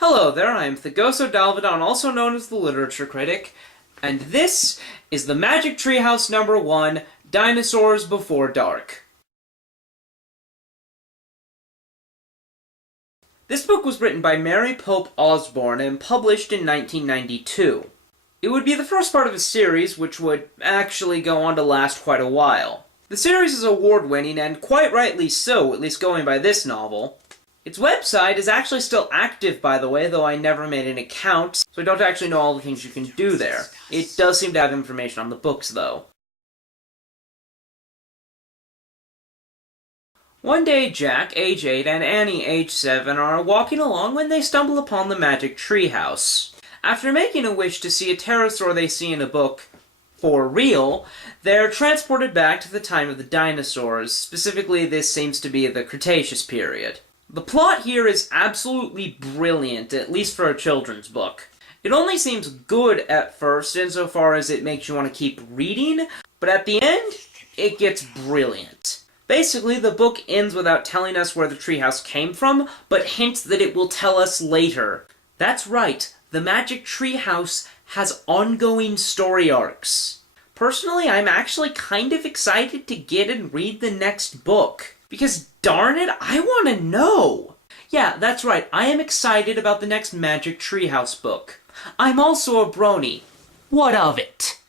Hello there, I am Thagoso Dalvedon, also known as the Literature Critic, and this is the Magic Treehouse number 1, Dinosaurs Before Dark. This book was written by Mary Pope Osborne and published in 1992. It would be the first part of a series which would actually go on to last quite a while. The series is award-winning, and quite rightly so, at least going by this novel. Its website is actually still active, by the way, though I never made an account, so I don't actually know all the things you can do there. It does seem to have information on the books, though. One day, Jack, age 8, and Annie, age 7, are walking along when they stumble upon the Magic Treehouse. After making a wish to see a pterosaur they see in a book for real, they're transported back to the time of the dinosaurs. Specifically, this seems to be the Cretaceous period. The plot here is absolutely brilliant, at least for a children's book. It only seems good at first, insofar as it makes you want to keep reading, but at the end, it gets brilliant. Basically, the book ends without telling us where the treehouse came from, but hints that it will tell us later. That's right, the Magic Treehouse has ongoing story arcs. Personally, I'm actually kind of excited to get and read the next book. Because, darn it, I want to know! Yeah, that's right, I am excited about the next Magic Treehouse book. I'm also a brony. What of it?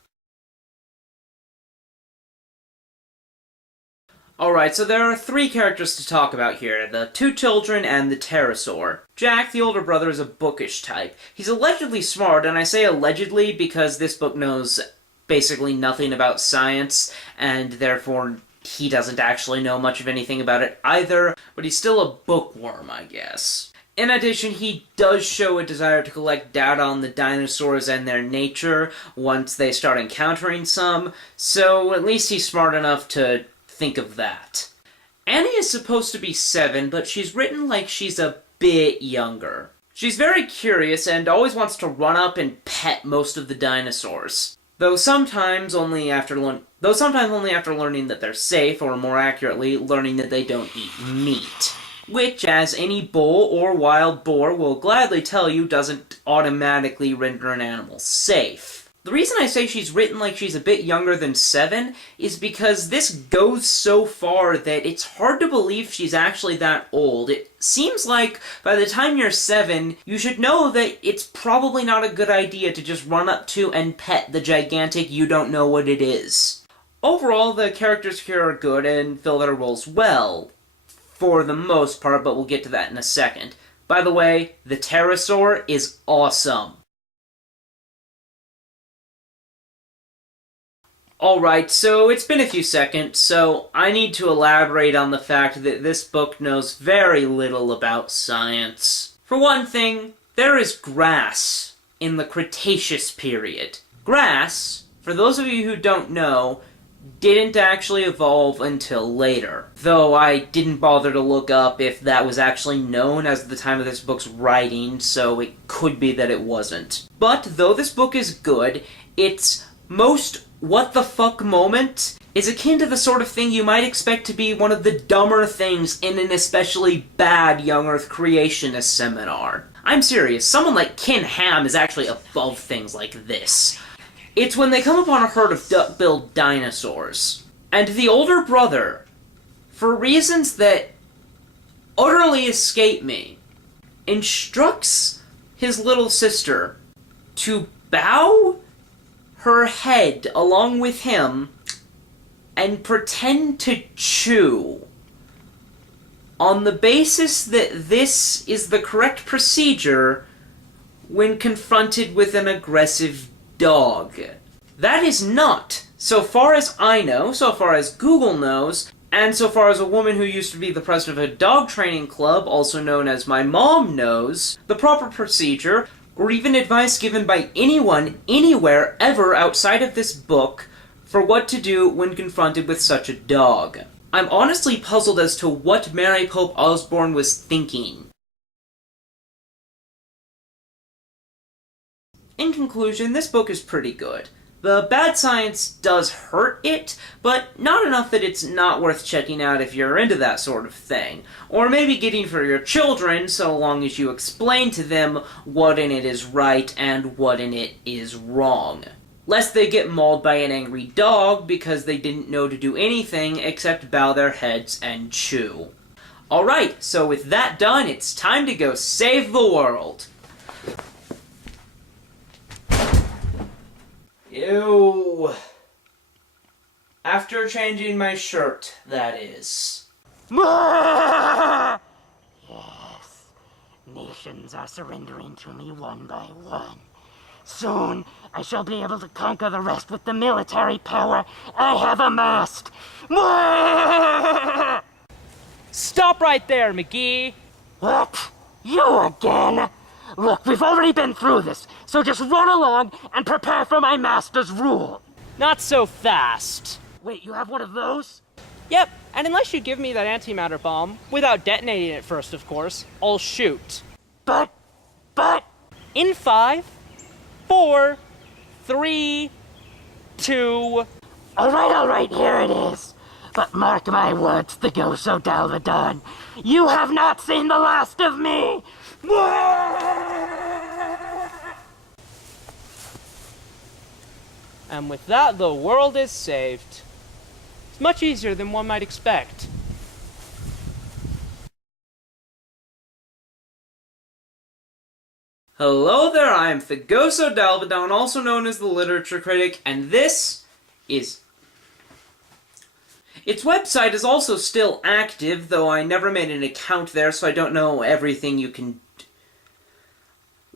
Alright, so there are 3 characters to talk about here, the 2 children and the pterosaur. Jack, the older brother, is a bookish type. He's allegedly smart, and I say allegedly because this book knows basically nothing about science, and therefore he doesn't actually know much of anything about it either, but he's still a bookworm, I guess. In addition, he does show a desire to collect data on the dinosaurs and their nature once they start encountering some, so at least he's smart enough to think of that. Annie is supposed to be 7, but she's written like she's a bit younger. She's very curious and always wants to run up and pet most of the dinosaurs. Though sometimes only after learning that they're safe, or more accurately, learning that they don't eat meat. Which, as any bull or wild boar will gladly tell you, doesn't automatically render an animal safe. The reason I say she's written like she's a bit younger than 7 is because this goes so far that it's hard to believe she's actually that old. It seems like by the time you're 7, you should know that it's probably not a good idea to just run up to and pet the gigantic you don't know what it is. Overall, the characters here are good and fill their roles well, for the most part, but we'll get to that in a second. By the way, the pterosaur is awesome. Alright, so it's been a few seconds, so I need to elaborate on the fact that this book knows very little about science. For one thing, there is grass in the Cretaceous period. Grass, for those of you who don't know, didn't actually evolve until later. Though I didn't bother to look up if that was actually known as the time of this book's writing, so it could be that it wasn't. But though this book is good, its most what-the-fuck moment is akin to the sort of thing you might expect to be one of the dumber things in an especially bad young Earth creationist seminar. I'm serious, someone like Ken Ham is actually above things like this. It's when they come upon a herd of duck-billed dinosaurs, and the older brother, for reasons that utterly escape me, instructs his little sister to bow her head along with him and pretend to chew on the basis that this is the correct procedure when confronted with an aggressive dog. That is not, so far as I know, so far as Google knows, and so far as a woman who used to be the president of a dog training club, also known as my mom, knows, the proper procedure, or even advice given by anyone, anywhere, ever outside of this book, for what to do when confronted with such a dog. I'm honestly puzzled as to what Mary Pope Osborne was thinking. In conclusion, this book is pretty good. The bad science does hurt it, but not enough that it's not worth checking out if you're into that sort of thing. Or maybe getting for your children, so long as you explain to them what in it is right and what in it is wrong. Lest they get mauled by an angry dog because they didn't know to do anything except bow their heads and chew. Alright, so with that done, it's time to go save the world. Ew. After changing my shirt, that is. Yes. Nations are surrendering to me one by one. Soon, I shall be able to conquer the rest with the military power I have amassed. Stop right there, McGee! What? You again? Look, we've already been through this, so just run along and prepare for my master's rule. Not so fast. Wait, you have one of those? Yep, and unless you give me that antimatter bomb, without detonating it first, of course, I'll shoot. But... In 5, 4, 3, 2... Alright, here it is. But mark my words, the Goso Dalvadon, you have not seen the last of me! And with that, the world is saved. It's much easier than one might expect. Hello there, I am Goso Dalvadon, also known as the Literature Critic, and this is... Its website is also still active, though I never made an account there, so I don't know everything you can...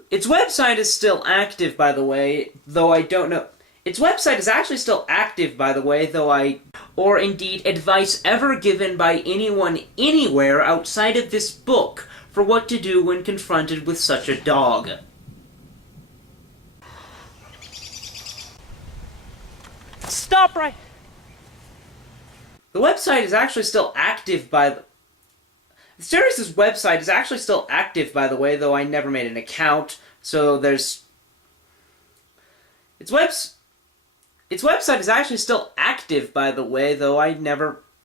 Its website is still active, by the way, though I don't know... Its website is actually still active, by the way, though I... Or indeed, advice ever given by anyone anywhere outside of this book for what to do when confronted with such a dog. Stop right... The website is actually still active by the... The series' website is actually still active, by the way, though I never made an account, so there's... Its website is actually still active, by the way, though I never...